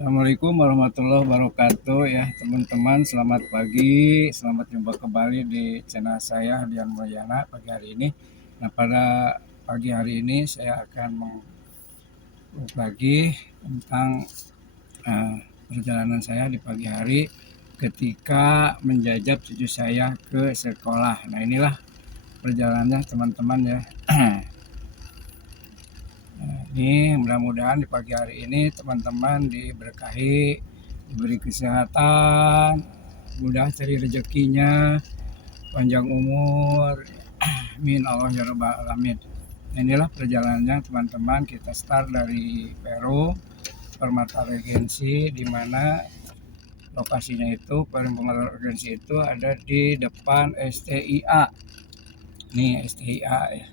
Assalamualaikum warahmatullahi wabarakatuh ya teman-teman, selamat pagi, selamat jumpa kembali di channel saya Dian Mulyana pagi hari ini. Nah, pada pagi hari ini saya akan berbagi tentang perjalanan saya di pagi hari ketika menjajab cucu saya ke sekolah. Nah, inilah perjalanannya teman-teman ya. Ini mudah-mudahan di pagi hari ini teman-teman diberkahi, diberi kesehatan, mudah cari rezekinya, panjang umur, amin Allah ya rabbal alamin. Inilah perjalanannya teman-teman, kita start dari Peru, Permata Regency, di mana lokasinya itu Permata Regency itu ada di depan STIA. Nih STIA ya,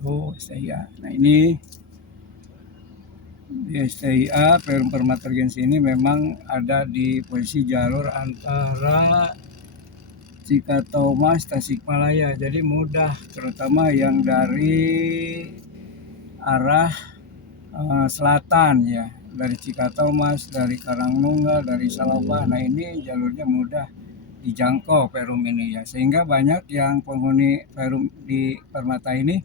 tuh STIA. Nah ini di STIA Permata Regency ini memang ada di posisi jalur antara Cikatomas Tasikmalaya, jadi mudah terutama yang dari arah selatan ya, dari Cikatomas, dari Karangnunggal, dari Salobah. Nah ini jalurnya mudah dijangkau Perum ini ya, sehingga banyak yang penghuni Perum di Permata ini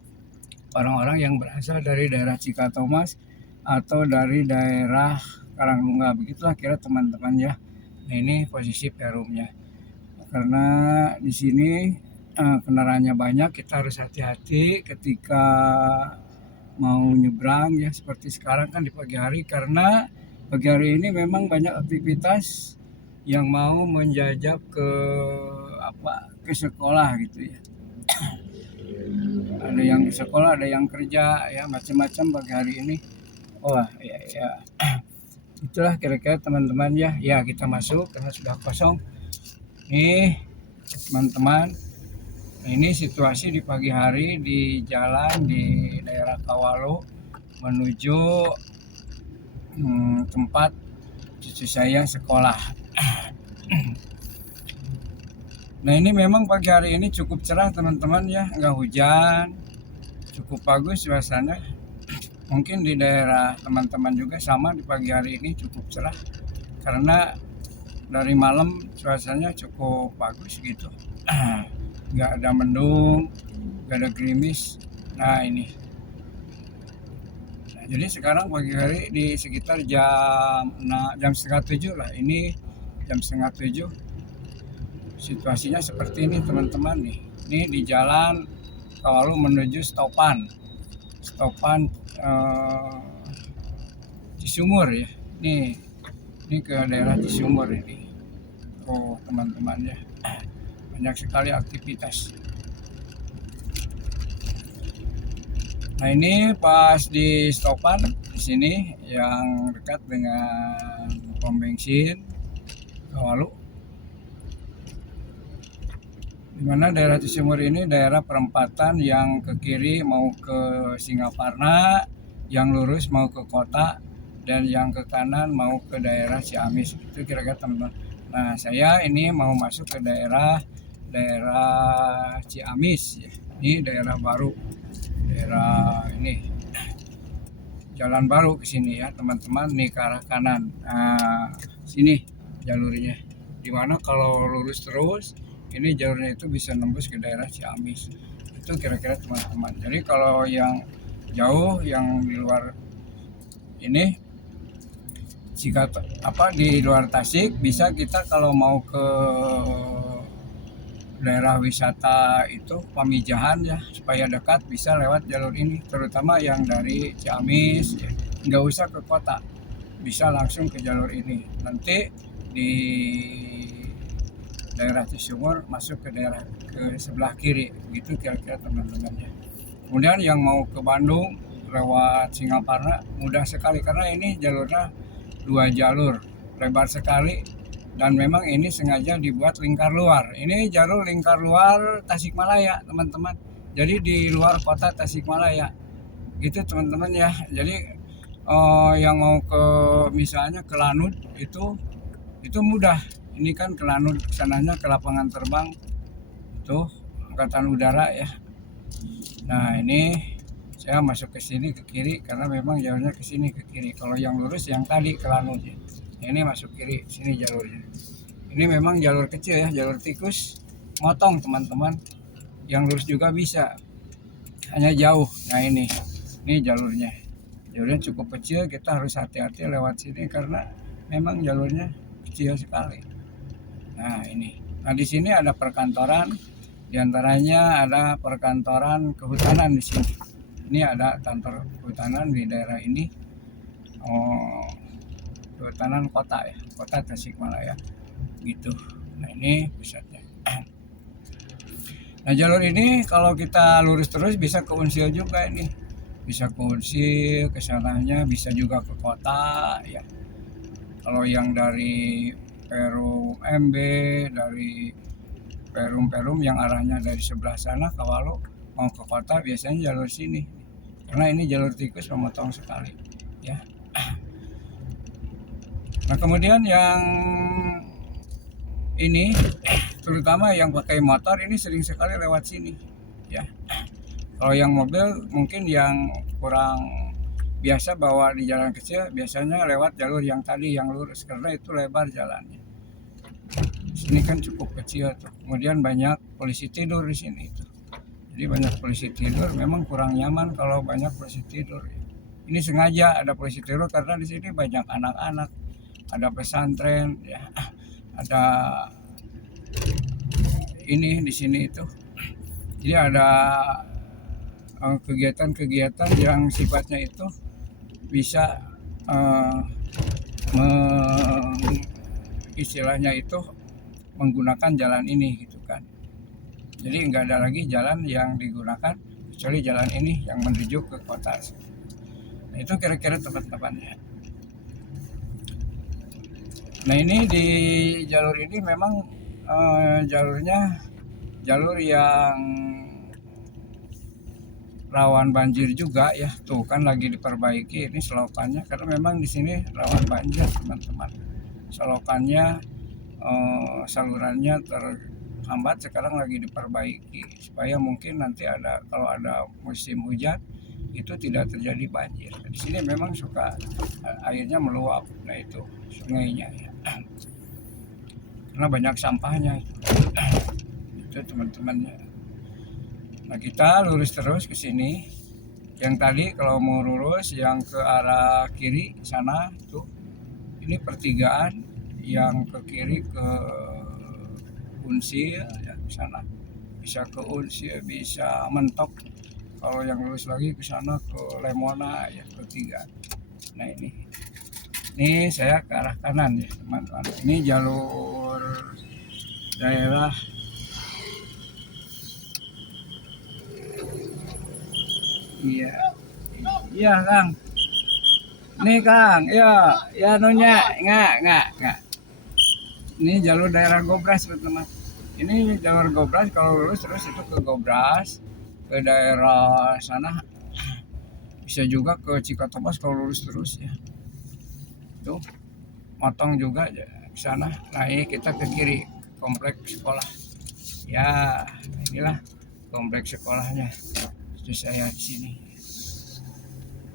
orang-orang yang berasal dari daerah Cikatomas atau dari daerah Karangnunggal. Begitulah kira teman-teman ya. Nah ini posisi Perumnya, karena di sini kendaraannya banyak, kita harus hati-hati ketika mau nyebrang ya, seperti sekarang kan di pagi hari, karena pagi hari ini memang banyak aktivitas yang mau menjajab ke sekolah gitu ya. Ada yang di sekolah, ada yang kerja ya, macam-macam pagi hari ini. Wah ya, itulah kira-kira teman-teman ya. Ya kita masuk karena sudah kosong. Nih teman-teman, ini situasi di pagi hari di jalan di daerah Kawalu menuju tempat cucu saya sekolah. Nah ini memang pagi hari ini cukup cerah teman-teman ya, nggak hujan, cukup bagus suasana. Mungkin di daerah teman-teman juga sama, di pagi hari ini cukup cerah karena dari malam cuacanya cukup bagus gitu. Nggak ada mendung, nggak ada gerimis. Nah ini, nah, jadi sekarang pagi hari di sekitar jam setengah 7 lah. Ini jam setengah 7, situasinya seperti ini teman-teman nih. Ini di jalan Kawalu menuju stopan Cisumur ya. Ini ke daerah Cisumur ini. Oh teman-teman ya, banyak sekali aktivitas. Nah ini pas di stopan di sini yang dekat dengan pom bensin Kawalu, dimana daerah Cisumur ini daerah perempatan yang ke kiri mau ke Singaparna, yang lurus mau ke kota, dan yang ke kanan mau ke daerah Ciamis. Itu kira-kira teman-teman. Nah saya ini mau masuk ke daerah Ciamis ya. Ini daerah baru, daerah ini jalan baru ke sini ya teman-teman, nih ke arah kanan. Nah sini jalurnya, dimana kalau lurus terus ini jalurnya itu bisa nembus ke daerah Ciamis. Itu kira-kira teman-teman. Jadi kalau yang jauh, yang di luar ini di luar Tasik, bisa kita kalau mau ke daerah wisata itu Pamijahan ya, supaya dekat bisa lewat jalur ini, terutama yang dari Ciamis ya. Nggak usah ke kota, bisa langsung ke jalur ini. Nanti di daerah Cisumur masuk ke daerah ke sebelah kiri, gitu kira-kira teman-teman ya. Kemudian yang mau ke Bandung lewat Singaparna mudah sekali, karena ini jalurnya 2 jalur, lebar sekali, dan memang ini sengaja dibuat lingkar luar. Ini jalur lingkar luar Tasikmalaya teman-teman, jadi di luar kota Tasikmalaya gitu teman-teman ya. Jadi yang mau ke misalnya ke Lanut itu mudah. Ini kan ke Lanut, sananya ke lapangan terbang itu Angkatan Udara ya. Nah ini saya masuk ke sini ke kiri karena memang jalurnya ke sini ke kiri. Kalau yang lurus yang tadi ke Lanut ya. Ini masuk kiri, sini jalurnya. Ini memang jalur kecil ya, jalur tikus. Motong teman-teman. Yang lurus juga bisa, hanya jauh. Nah ini jalurnya. Jalurnya cukup kecil, kita harus hati-hati lewat sini karena memang jalurnya kecil sekali. Nah ini. Nah di sini ada perkantoran, diantaranya ada perkantoran kehutanan di sini. Ini ada kantor kehutanan di daerah ini. Oh, kehutanan kota ya, kota Tasikmalaya gitu. Nah ini pusatnya. Nah jalur ini kalau kita lurus terus bisa ke Unsil juga ini, bisa ke Unsil, ke sananya bisa juga ke kota ya. Kalau yang dari Perum MB, dari Perum yang arahnya dari sebelah sana Kawalo mau ke kota biasanya jalur sini, karena ini jalur tikus memotong sekali ya. Nah kemudian yang ini terutama yang pakai motor ini sering sekali lewat sini ya. Kalau yang mobil mungkin yang kurang biasa bawa di jalan kecil biasanya lewat jalur yang tadi yang lurus karena itu lebar jalannya. Sini kan cukup kecil tuh. Kemudian banyak polisi tidur di sini tuh. Jadi banyak polisi tidur, memang kurang nyaman kalau banyak polisi tidur. Ini sengaja ada polisi tidur karena di sini banyak anak-anak, ada pesantren ya, ada ini di sini itu. Jadi ada kegiatan-kegiatan yang sifatnya itu bisa istilahnya itu menggunakan jalan ini gitu kan. Jadi nggak ada lagi jalan yang digunakan kecuali jalan ini yang menuju ke kota. Nah, itu kira-kira tempat-tempatnya. Nah ini di jalur ini memang jalurnya jalur yang rawan banjir juga ya. Tuh kan lagi diperbaiki ini selokannya karena memang di sini rawan banjir teman-teman. Selokannya salurannya terhambat, sekarang lagi diperbaiki supaya mungkin nanti ada kalau ada musim hujan itu tidak terjadi banjir. Di sini memang suka airnya meluap, nah itu sungainya ya. Karena banyak sampahnya itu teman-temannya. Nah kita lurus terus ke sini. Yang tadi kalau mau lurus yang ke arah kiri sana itu ini pertigaan, yang ke kiri ke Unsil ya ke sana. Bisa ke Unsil, bisa mentok. Kalau yang lurus lagi ke sana ke Lemona ya pertigaan. Nah ini saya ke arah kanan ya teman-teman. Ini jalur daerah iya iya Kang. Nih Kang, ya nunya nggak. Ini jalur daerah Gobras teman-teman. Ini jalur Gobras, kalau lurus terus itu ke Gobras, ke daerah sana. Bisa juga ke Cikatobas kalau lurus terus ya. Tuh, motong juga ke sana. Nah ini kita ke kiri, kompleks sekolah. Ya, inilah kompleks sekolahnya. Itu saya di sini.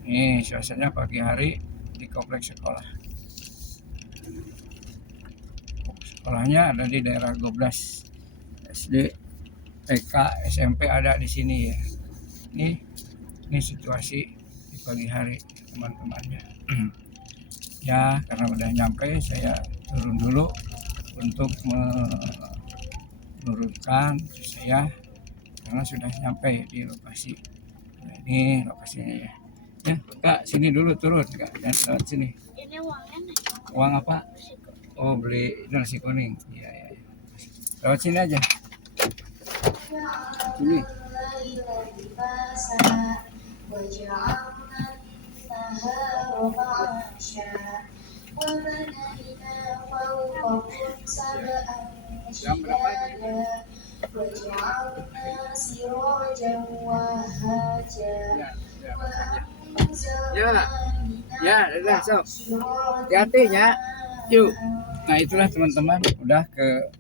Ini suasananya pagi hari di kompleks sekolah. Sekolahnya ada di daerah Gobras. SD, TK, SMP ada di sini ya. Ini situasi di pagi hari teman-temannya. Ya karena udah nyampe saya turun dulu untuk menurunkan saya karena sudah nyampe di lokasi. Nah, ini lokasinya ya. Ya Kak sini dulu turun Kak, dan lewat sini. Ini uangnya Uang apa? Oh beli nasi kuning. Iya ya. Lewat sini aja. Sini. Jam berapa itu? Ya, ya, udah sok. Hati-hati ya. Yuk. Nah itulah teman-teman, udah ke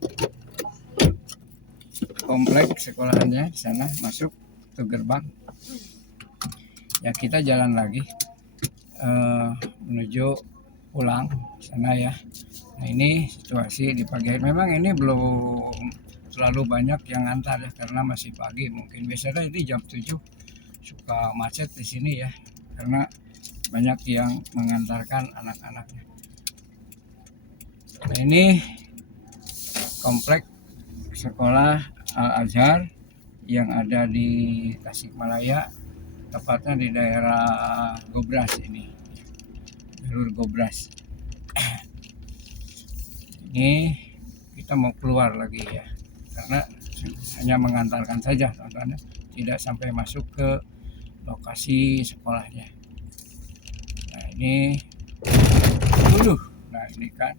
kompleks sekolahannya di sana, masuk ke gerbang. Ya kita jalan lagi menuju pulang sana ya. Nah ini situasi di pagi hari. Memang ini belum terlalu banyak yang antar ya karena masih pagi. Mungkin biasanya ini jam 7 suka macet di sini ya karena banyak yang mengantarkan anak-anaknya. Nah ini komplek sekolah Al Azhar yang ada di Tasikmalaya, tepatnya di daerah Gobras ini, jalur Gobras. Ini kita mau keluar lagi ya, karena hanya mengantarkan saja teman-teman, tidak sampai masuk ke lokasi sekolahnya. Nah ini, nah ini kan.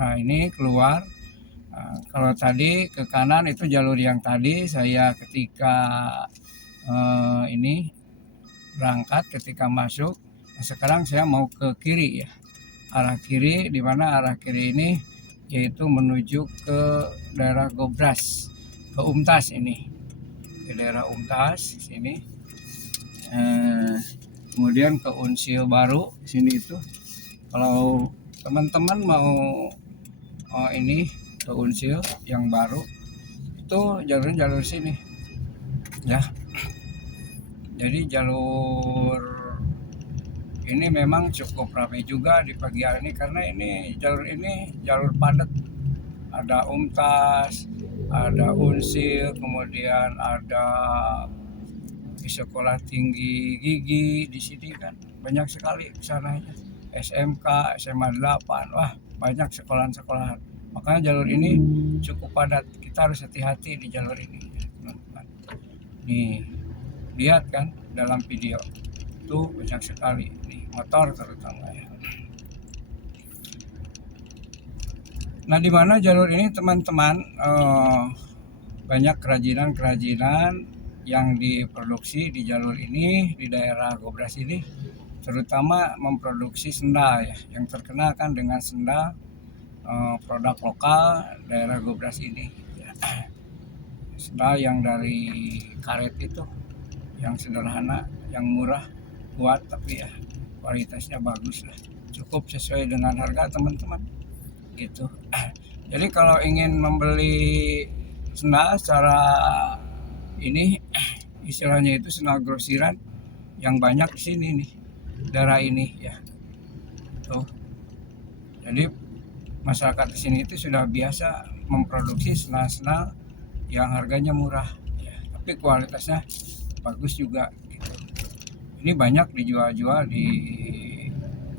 Nah ini keluar. Nah, kalau tadi ke kanan itu jalur yang tadi saya ketika ini berangkat ketika masuk. Nah, sekarang saya mau ke kiri ya, arah kiri, di mana arah kiri ini yaitu menuju ke daerah Gobras, ke Umtas ini, ke daerah Umtas sini. Kemudian ke Unsil baru sini itu. Kalau teman-teman mau ini ke Unsil yang baru itu jalur sini ya. Jadi jalur ini memang cukup ramai juga di pagi hari ini karena ini jalur padat. Ada Umtas, ada Unsil, kemudian ada sekolah tinggi gigi di sini kan banyak sekali kesananya. SMK, SMA 8, wah banyak sekolahan-sekolahan. Makanya jalur ini cukup padat. Kita harus hati-hati di jalur ini, teman-teman. Nih, lihat kan dalam video. Tuh banyak sekali nih motor terutama ya. Nah, di mana jalur ini teman-teman banyak kerajinan-kerajinan yang diproduksi di jalur ini di daerah Gobras ini. Terutama memproduksi sendal ya, yang terkenal kan dengan sendal produk lokal daerah Gobras ini ya. Sendal yang dari karet itu, yang sederhana, yang murah, kuat, tapi ya kualitasnya bagus lah, cukup sesuai dengan harga teman-teman gitu. Jadi kalau ingin membeli sendal secara ini istilahnya itu sendal grosiran yang banyak di sini nih, daerah ini ya. Tuh. Jadi masyarakat di sini itu sudah biasa memproduksi sendal-sendal yang harganya murah ya, tapi kualitasnya bagus juga gitu. Ini banyak dijual-jual di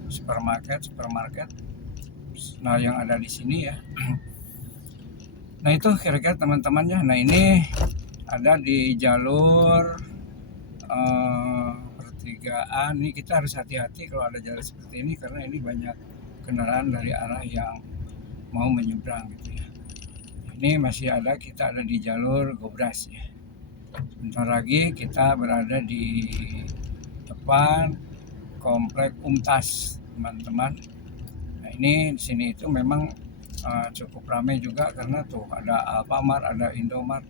supermarket sendal yang ada di sini ya. Nah itu kira-kira teman-temannya. Nah ini ada di jalur pertigaan. Ini kita harus hati-hati kalau ada jalur seperti ini karena ini banyak kendaraan dari arah yang mau menyeberang gitu ya. Ini masih kita ada di jalur Gobras ya. Sebentar lagi kita berada di depan komplek Umtas teman-teman. Nah ini di sini itu memang cukup ramai juga karena tuh ada Alfamart, ada Indomart.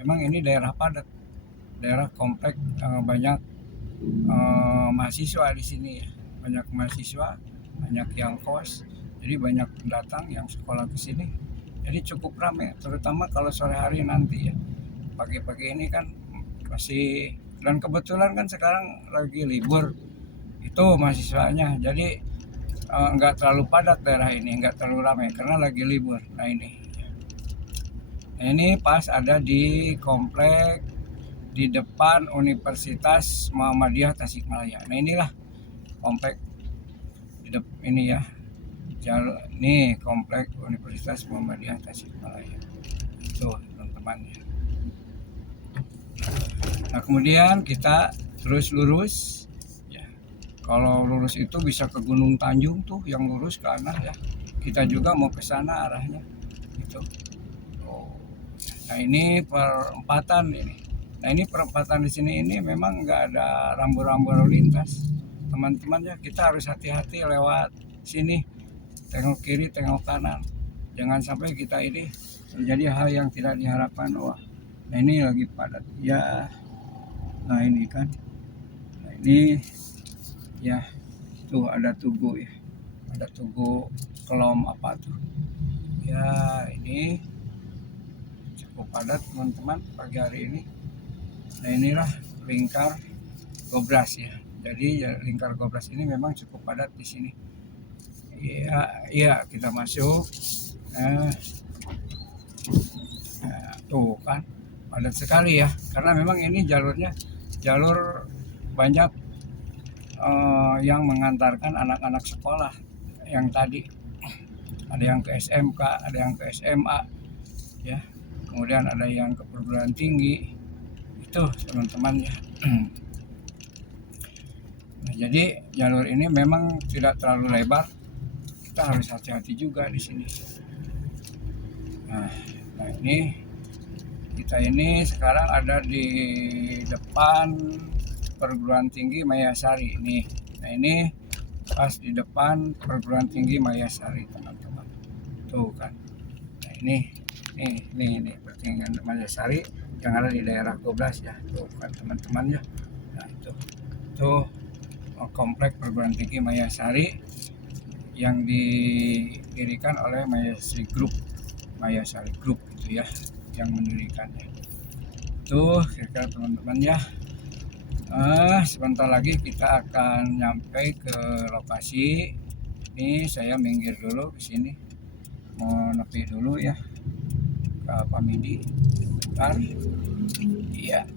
Memang ini daerah padat, daerah komplek banyak mahasiswa di sini ya, banyak mahasiswa, banyak yang kos, jadi banyak pendatang yang sekolah ke sini. Jadi cukup ramai, terutama kalau sore hari nanti ya. Pagi-pagi ini kan masih, dan kebetulan kan sekarang lagi libur itu mahasiswanya, jadi nggak terlalu padat daerah ini, nggak terlalu ramai karena lagi libur. Nah ini pas ada di komplek di depan Universitas Muhammadiyah Tasikmalaya. Nah inilah komplek ini ya, jalur nih komplek Universitas Muhammadiyah Tasikmalaya. Tuh teman-teman ya. Nah kemudian kita terus lurus ya. Kalau lurus itu bisa ke Gunung Tanjung tuh, yang lurus ke arah ya. Kita juga mau ke sana arahnya gitu. Nah ini perempatan ini. Nah ini perempatan di sini ini memang nggak ada rambu-rambu lalu lintas teman-teman ya. Kita harus hati-hati lewat sini, tengok kiri tengok kanan Jangan sampai kita ini terjadi hal yang tidak diharapkan. Wah, nah ini lagi padat ya. Nah ini kan, nah ini ya, tuh ada tugu ya, ada tugu kelom apa tuh ya. Ini cukup padat teman-teman pagi hari ini. Nah inilah lingkar Gobras ya. Jadi ya, lingkar Gobras ini memang cukup padat di sini. Iya, kita masuk. Nah, tuh kan padat sekali ya. Karena memang ini jalurnya jalur banyak yang mengantarkan anak-anak sekolah yang tadi. Ada yang ke SMK, ada yang ke SMA, ya. Kemudian ada yang ke perguruan tinggi. Itu teman-teman ya. Nah, jadi jalur ini memang tidak terlalu lebar. Kita harus hati-hati juga di sini. Nah ini kita ini sekarang ada di depan perguruan tinggi Mayasari nih. Nah ini pas di depan perguruan tinggi Mayasari teman-teman. Tuh kan. Nah ini pertinggian Mayasari yang ada di daerah Gobras ya. Tuh kan teman-teman ya. Nah itu komplek perguruan tinggi Mayasari yang didirikan oleh Mayasari Group itu ya, yang mendirikannya. Tuh kira-kira teman-teman ya. Sebentar lagi kita akan nyampe ke lokasi. Ini saya minggir dulu ke sini, mau nepi dulu ya ke Alfamidi. Bentar. Iya,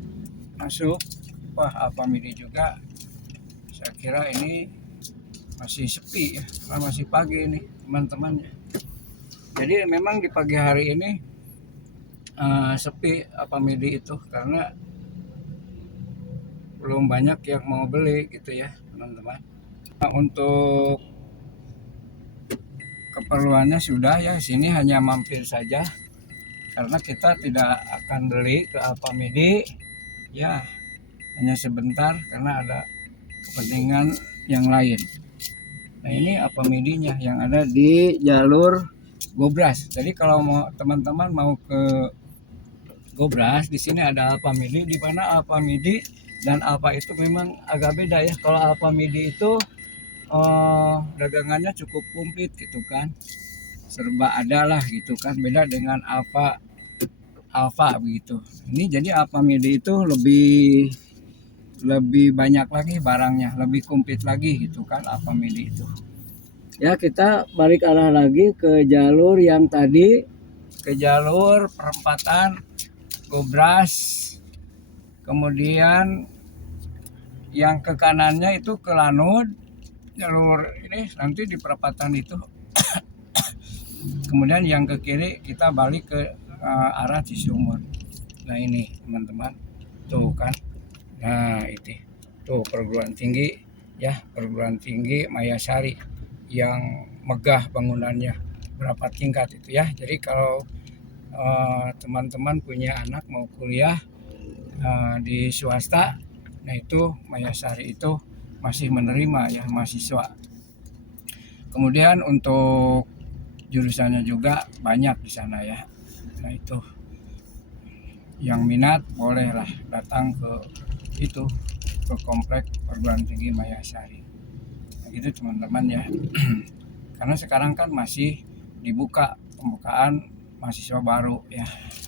masuk. Wah, Alfamidi juga. Saya kira ini masih sepi ya, karena masih pagi ini teman-teman ya. Jadi memang di pagi hari ini sepi Alfamidi itu karena belum banyak yang mau beli gitu ya teman-teman. Nah, untuk keperluannya sudah ya, sini hanya mampir saja karena kita tidak akan beli ke Alfamidi ya, hanya sebentar karena ada kepentingan yang lain. Nah ini Alfamidinya yang ada di jalur Gobras. Jadi kalau mau teman-teman mau ke Gobras, di sini ada Alfamidi, di mana Alfamidi dan Alfa itu memang agak beda ya. Kalau Alfamidi itu dagangannya cukup komplit gitu kan, serba ada lah gitu kan, beda dengan Alfa begitu. Ini jadi Alfamidi itu lebih banyak lagi barangnya, lebih komplit lagi gitu kan Alfamidi itu. Ya kita balik arah lagi ke jalur yang tadi, ke jalur perempatan Gobras. Kemudian yang ke kanannya itu ke Lanud, jalur ini nanti di perempatan itu. Kemudian yang ke kiri kita balik ke arah Cisumur. Nah ini teman-teman, tuh kan. Nah itu tuh perguruan tinggi ya, perguruan tinggi Mayasari yang megah bangunannya, berapa tingkat itu ya. Jadi kalau teman-teman punya anak mau kuliah di swasta, nah itu Mayasari itu masih menerima ya mahasiswa. Kemudian untuk jurusannya juga banyak di sana ya. Nah itu yang minat bolehlah datang ke itu, ke komplek perguruan tinggi Mayasari. Nah, gitu teman-teman ya. Karena sekarang kan masih dibuka pembukaan mahasiswa baru ya.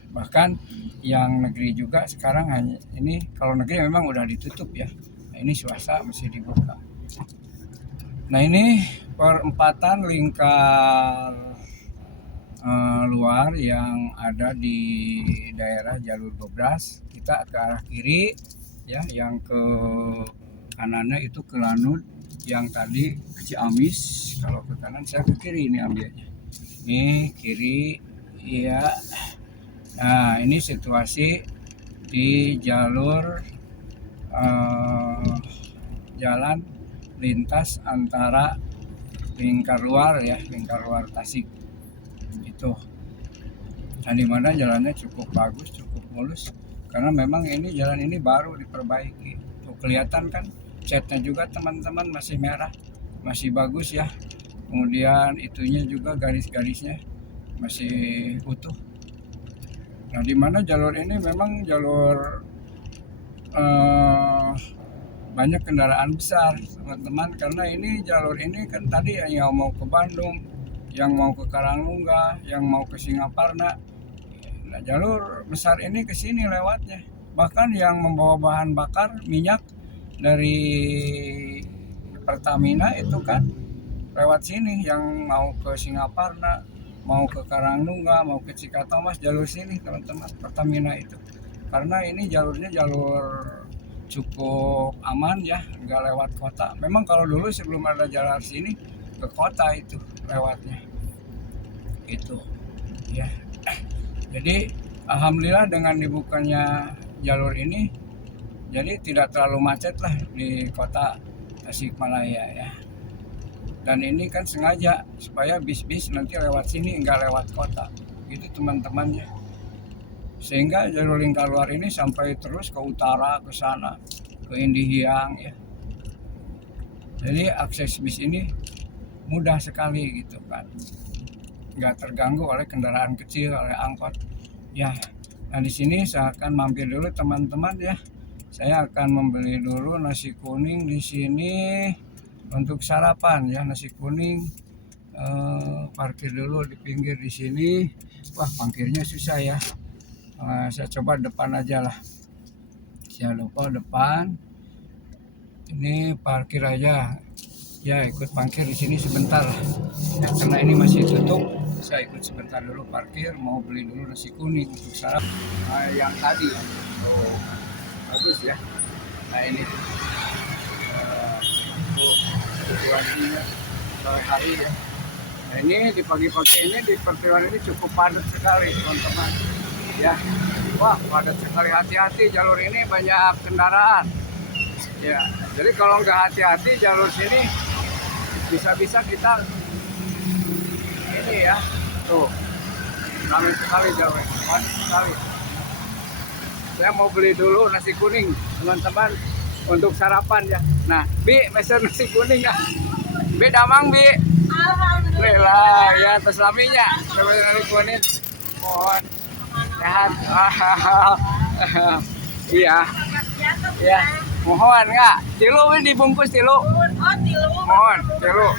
Bahkan yang negeri juga sekarang hanya ini, kalau negeri memang udah ditutup ya. Nah, ini swasta masih dibuka. Nah ini perempatan lingkar luar yang ada di daerah jalur Gobras. Kita ke arah kiri ya, yang ke kanannya itu ke Lanud, yang tadi ke Ciamis. Kalau ke kanan saya ke kiri ini ambilnya. Ini kiri ya. Nah ini situasi di jalur jalan lintas antara lingkar luar ya, lingkar luar Tasik itu. Nah dimana jalannya cukup bagus, cukup mulus, karena memang ini jalan ini baru diperbaiki. Tuh kelihatan kan catnya juga teman-teman masih merah, masih bagus ya. Kemudian itunya juga garis-garisnya masih utuh. Nah, di mana jalur ini memang jalur eh, banyak kendaraan besar, teman-teman, karena ini jalur ini kan tadi yang mau ke Bandung, yang mau ke Karangnungga, yang mau ke Singaparna. Nah, jalur besar ini ke sini lewatnya. Bahkan yang membawa bahan bakar minyak dari Pertamina itu kan lewat sini, yang mau ke Singaparna, mau ke Karangnungga, mau ke Cikatomas, jalur sini teman-teman, Pertamina itu. Karena ini jalurnya jalur cukup aman ya, nggak lewat kota. Memang kalau dulu sebelum ada jalan sini ke kota itu lewatnya, itu ya. Jadi alhamdulillah dengan dibukanya jalur ini, jadi tidak terlalu macet lah di kota Tasikmalaya ya. Dan ini kan sengaja supaya bis-bis nanti lewat sini, nggak lewat kota, gitu teman-teman ya. Sehingga jalur lingkar luar ini sampai terus ke utara, ke sana, ke Indihiyang ya. Jadi akses bis ini mudah sekali gitu kan, nggak terganggu oleh kendaraan kecil, oleh angkot ya. Nah, di sini saya akan mampir dulu teman-teman ya. Saya akan membeli dulu nasi kuning di sini untuk sarapan ya, nasi kuning. Parkir dulu di pinggir di sini. Wah, parkirnya susah ya. Saya coba depan aja lah. Saya lupa depan. Ini parkir aja. Ya, ikut parkir di sini sebentar lah. Ya, karena ini masih tutup, saya ikut sebentar dulu parkir. Mau beli dulu nasi kuning untuk sarapan. Nah, yang tadi ya. Oh, bagus ya. Nah, ini tuh. Situasinya sore hari ya. Nah, ini di pagi-pagi ini di pertigaan ini cukup padat sekali teman-teman ya. Wah, padat sekali, hati-hati, jalur ini banyak kendaraan ya. Jadi kalau nggak hati-hati jalur sini bisa-bisa kita ini ya, tuh ramai sekali jalur, padat sekali. Saya mau beli dulu nasi kuning teman-teman untuk sarapan ya. Nah, Bi, mesen nasi kuning ya. Bi, damang Bi. Alhamdulillah ya, atas laminya. Coba nasi kuning. Mohon sehat. Iya. Ya, mohon nggak? Tilu Bi, dibungkus tilu. Mohon tilu.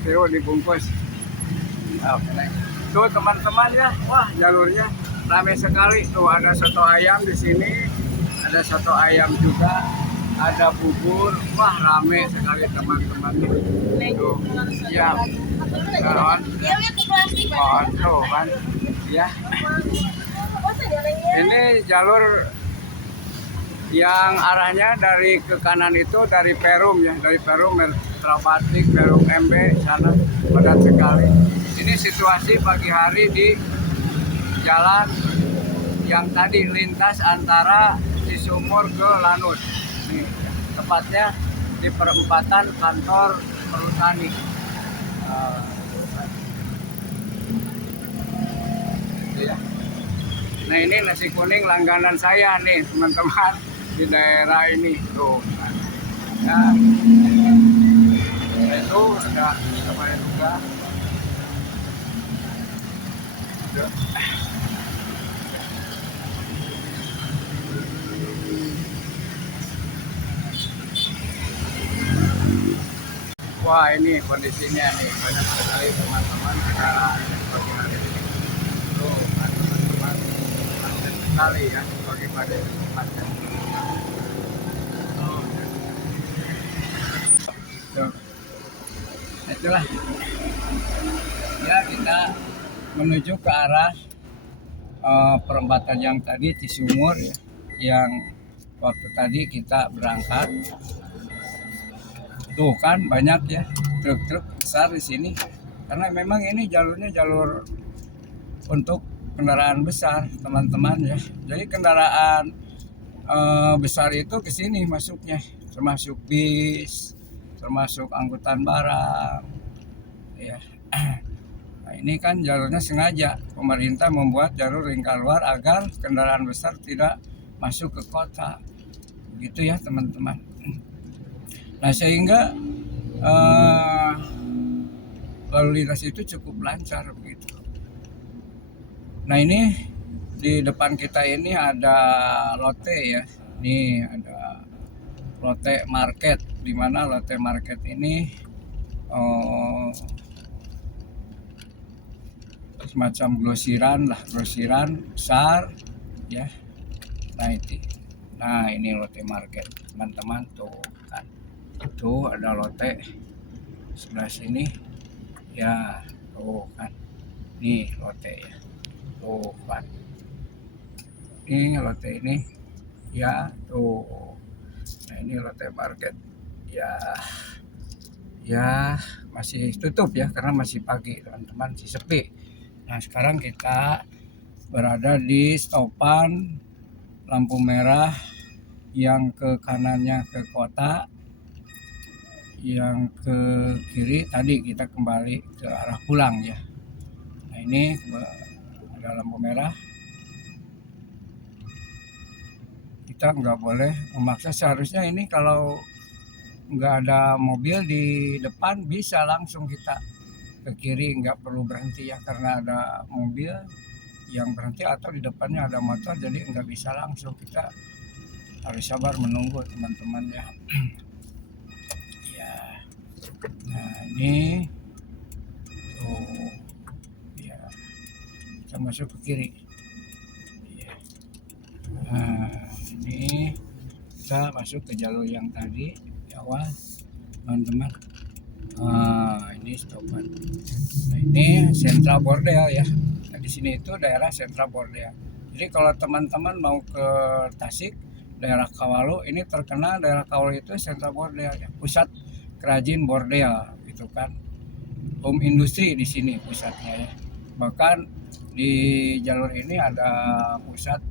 Tilu dibungkus. Oke. Tuh teman-teman ya, wah jalurnya ramai sekali. Tuh ada soto ayam di sini, ada soto ayam juga, ada bubur. Wah, rame sekali teman-teman. Tuh, ya. Tuh kan, ya. Ini jalur yang arahnya dari ke kanan itu dari Perum ya, dari Perum Metrapatik, Perum MB sana padat sekali. Ini situasi pagi hari di jalan yang tadi lintas antara Cisumur ke Lanut. Nih, tepatnya di perempatan kantor Perhutani. Ya. Nah, ini nasi kuning langganan saya nih teman-teman di daerah ini tuh. Ya. Itu ada namanya juga. Wah, ini kondisinya nih banyak sekali teman-teman kendaraan seperti hari ini. Tuh kan teman-teman, macet sekali ya bagi-bagi macet. Tuh, itulah ya, kita menuju ke arah perempatan yang tadi Cisumur ya, yang waktu tadi kita berangkat. Tuh kan banyak ya truk-truk besar di sini, karena memang ini jalurnya jalur untuk kendaraan besar teman-teman ya. Jadi kendaraan besar itu ke sini masuknya, termasuk bis, termasuk angkutan barang ya. Nah, ini kan jalurnya sengaja pemerintah membuat jalur lingkar luar agar kendaraan besar tidak masuk ke kota, gitu ya teman-teman. Nah, sehingga lalu lintas itu cukup lancar begitu. Nah ini di depan kita ini ada Lotte ya. Ini ada Lotte Market, di mana Lotte Market ini semacam grosiran besar ya. Nah ini Lotte Market teman-teman, tuh kan, itu ada Lotte sebelah sini ya, tuh kan, nih Lotte ya, tuh kan, ini Lotte ini ya, tuh. Nah ini Lotte Market ya, masih tutup ya karena masih pagi teman-teman, masih sepi. Nah sekarang kita berada di stopan lampu merah yang ke kanannya ke kota, yang ke kiri tadi kita kembali ke arah pulang ya. Nah ini ada lampu merah, kita nggak boleh memaksa. Seharusnya ini kalau nggak ada mobil di depan bisa langsung kita ke kiri, nggak perlu berhenti ya, karena ada mobil yang berhenti atau di depannya ada motor, jadi nggak bisa langsung, kita harus sabar menunggu teman-teman ya. Ya, nah ini tuh ya, kita masuk ke kiri ya. Nah ini kita masuk ke jalur yang tadi di awal teman-teman. Ini stopan. Nah, ini Central Bordel ya. Nah, di sini itu daerah Central Bordel. Jadi kalau teman-teman mau ke Tasik, daerah Kawalu, ini terkenal daerah Kawalu itu Central Bordel ya, pusat kerajin bordel gitu kan. Home industri di sini pusatnya ya. Bahkan di jalur ini ada pusat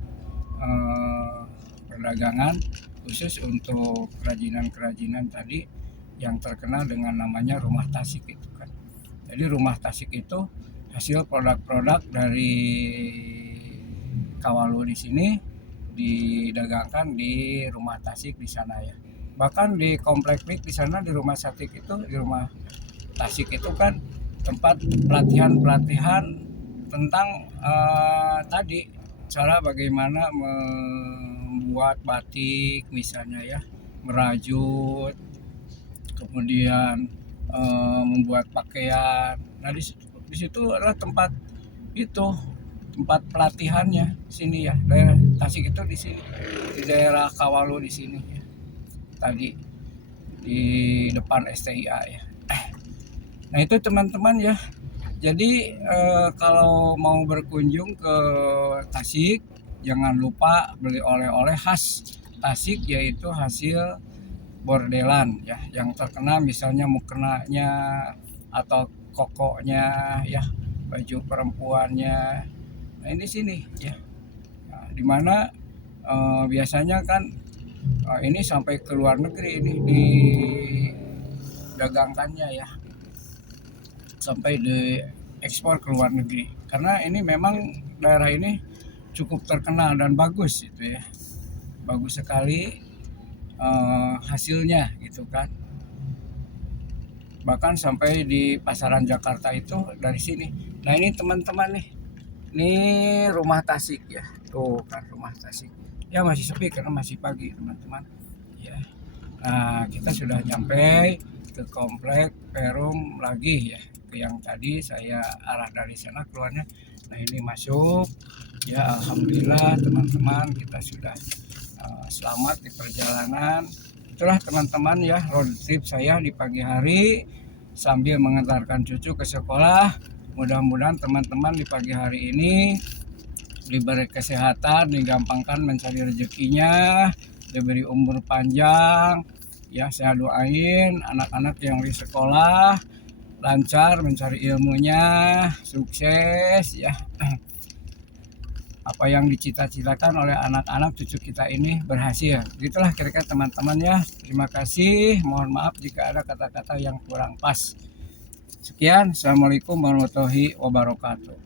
perdagangan khusus untuk kerajinan-kerajinan tadi yang terkenal dengan namanya Rumah Tasik itu kan. Jadi Rumah Tasik itu hasil produk-produk dari Kawalu di sini didagangkan di Rumah Tasik di sana ya. Bahkan di komplek di sana, di Rumah Tasik itu, di Rumah Tasik itu kan tempat pelatihan tentang tadi cara bagaimana membuat batik misalnya ya, merajut, kemudian membuat pakaian. Nah di situ adalah tempat pelatihannya sini ya, daerah Tasik itu di sini, di daerah Kawalu di sini ya. Tadi di depan STIA ya. Nah itu teman-teman ya. Jadi kalau mau berkunjung ke Tasik, jangan lupa beli oleh-oleh khas Tasik, yaitu hasil bordelan ya, yang terkenal misalnya mukenanya atau kokonya ya, baju perempuannya. Nah ini sini ya. Nah, dimana biasanya kan ini sampai ke luar negeri ini didagangkannya ya, sampai diekspor ke luar negeri, karena ini memang daerah ini cukup terkenal dan bagus itu ya, bagus sekali hasilnya gitu kan. Bahkan sampai di pasaran Jakarta itu dari sini. Nah ini teman-teman nih, ini Rumah Tasik ya, tuh kan Rumah Tasik ya, masih sepi karena masih pagi teman-teman ya. Nah kita sudah sampai ke komplek Perum lagi ya, ke yang tadi saya arah dari sana keluarnya. Nah ini masuk ya, alhamdulillah teman-teman, kita sudah selamat di perjalanan. Itulah teman-teman ya, road trip saya di pagi hari sambil mengantarkan cucu ke sekolah. Mudah-mudahan teman-teman di pagi hari ini diberi kesehatan, digampangkan mencari rezekinya, diberi umur panjang ya. Saya doain anak-anak yang di sekolah lancar mencari ilmunya, sukses ya. Apa yang dicita-citakan oleh anak-anak cucu kita ini berhasil. Begitulah kira-kira teman-teman ya. Terima kasih. Mohon maaf jika ada kata-kata yang kurang pas. Sekian. Assalamualaikum warahmatullahi wabarakatuh.